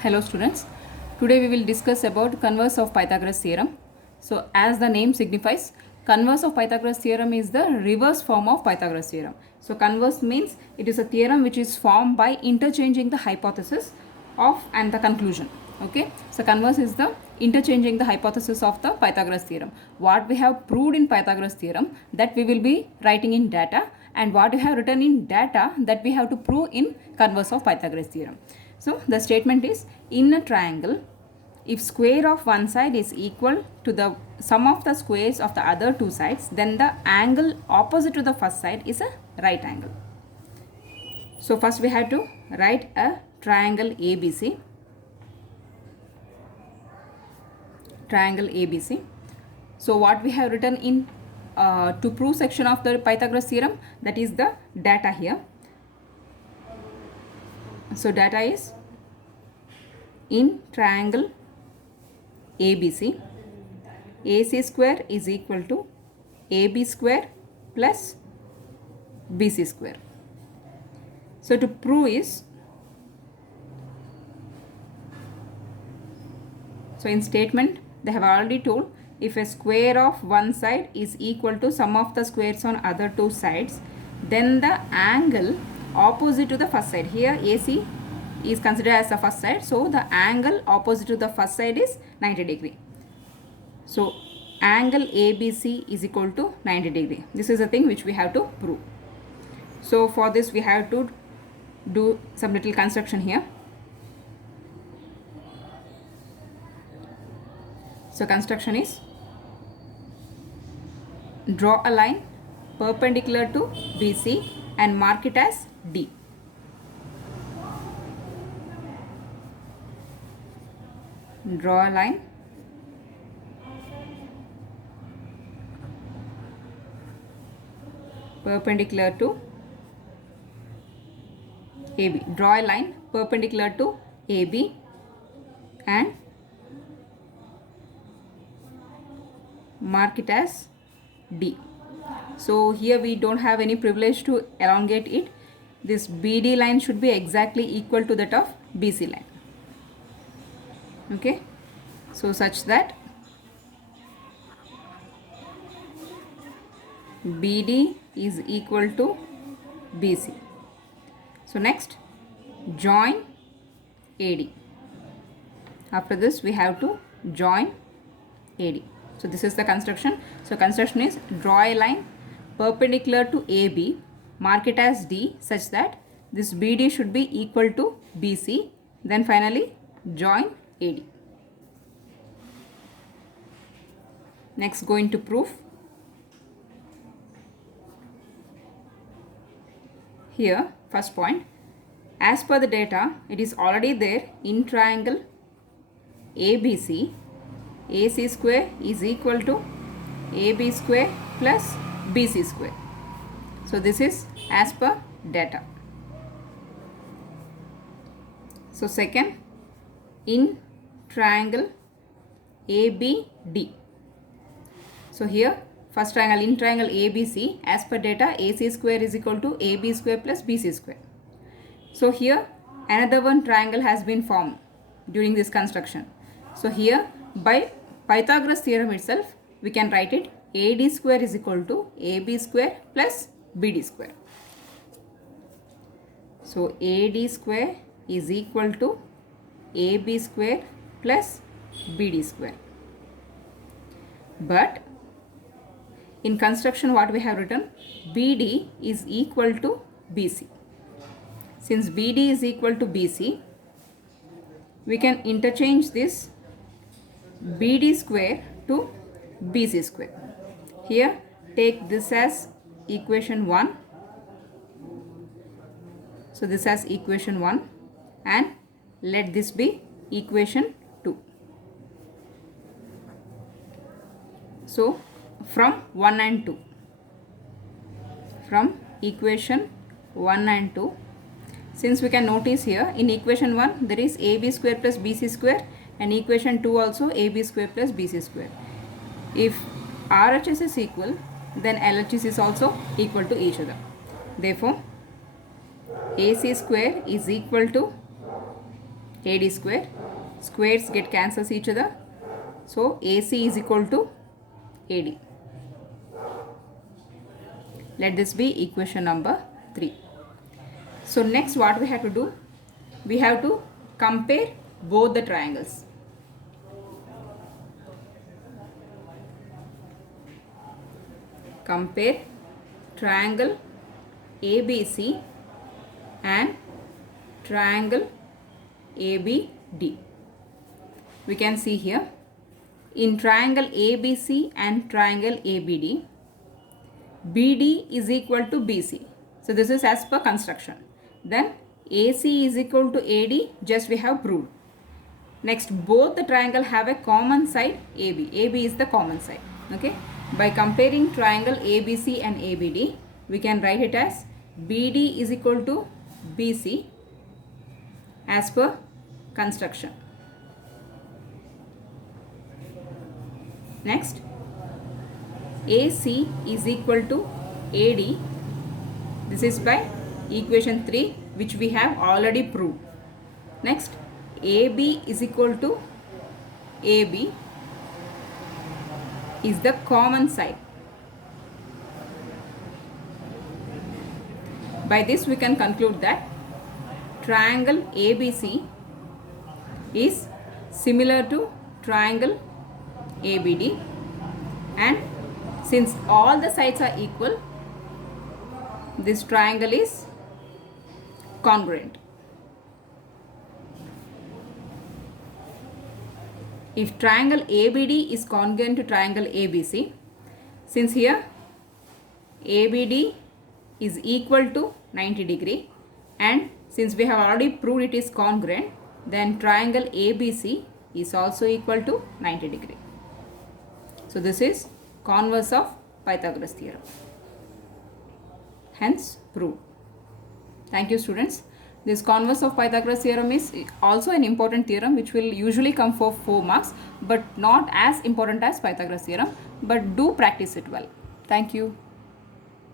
Hello students, today we will discuss about converse of Pythagoras theorem. So as the name signifies, converse of Pythagoras theorem is the reverse form of Pythagoras theorem. So converse means it is a theorem which is formed by interchanging the hypothesis of and the conclusion. Okay, so converse is the interchanging the hypothesis of the Pythagoras theorem. What we have proved in Pythagoras theorem that we will be writing in data, and what we have written in data that we have to prove in converse of Pythagoras theorem. So the statement is, in a triangle, if square of one side is equal to the sum of the squares of the other two sides, then the angle opposite to the first side is a right angle. So first we have to write a triangle ABC. Triangle ABC. So what we have written in to prove section of the Pythagoras theorem, that is the data here. So data is, in triangle ABC, AC square is equal to AB square plus BC square. So to prove is, so in statement they have already told, if a square of one side is equal to sum of the squares on other two sides, then the angle opposite to the first side, here AC is considered as the first side, so the angle opposite to the first side is 90 degree. So angle ABC is equal to 90 degree. This is the thing which we have to prove. So for this we have to do some little construction here. So construction is, draw a line perpendicular to BC and mark it as D. Draw a line perpendicular to AB. Draw a line perpendicular to AB and mark it as D. So here we don't have any privilege to elongate it. This BD line should be exactly equal to that of BC line. Okay, so such that BD is equal to BC. So next, join AD. After this we have to join AD. So this is the construction. So construction is, draw a line perpendicular to AB, mark it as D, such that this BD should be equal to BC, then finally join AD. Next, going to proof. Here first point, as per the data, it is already there in triangle ABC, AC square is equal to AB square plus BC square. So this is as per data. So second, in triangle ABD. So here first triangle, in triangle ABC, as per data, AC square is equal to AB square plus BC square. So here another one triangle has been formed during this construction. So here by Pythagoras theorem itself we can write it, AD square is equal to AB square plus BD square. So AD square is equal to AB square plus BD square. But in construction what we have written, BD is equal to BC. Since BD is equal to BC, we can interchange this BD square to BC square. Here take this as equation 1. So this as equation 1 and let this be equation 2. So from 1 and 2, from equation 1 and 2, since we can notice here in equation 1 there is AB square plus BC square, and equation 2 also AB square plus BC square. If RHS is equal, then LHS is also equal to each other. Therefore AC square is equal to AD square. Squares get cancels each other. So AC is equal to AD. Let this be equation number 3. So next what we have to do? We have to compare both the triangles. Compare triangle ABC and triangle ABD. We can see here in triangle ABC and triangle ABD, BD is equal to BC. So this is as per construction. Then AC is equal to AD, just we have proved. Next, both the triangle have a common side AB. AB is the common side. Okay. By comparing triangle ABC and ABD, we can write it as BD is equal to BC as per construction. Next, AC is equal to AD. This is by equation 3, which we have already proved. Next, AB is equal to AB is the common side. By this we can conclude that triangle ABC is similar to triangle ABD, and since all the sides are equal, this triangle is congruent. If triangle ABD is congruent to triangle ABC, since here ABD is equal to 90 degree, and since we have already proved it is congruent, then triangle ABC is also equal to 90 degree. So this is converse of Pythagoras theorem. Hence proved. Thank you, students. This converse of Pythagoras theorem is also an important theorem which will usually come for 4 marks, but not as important as Pythagoras theorem, but do practice it well. Thank you.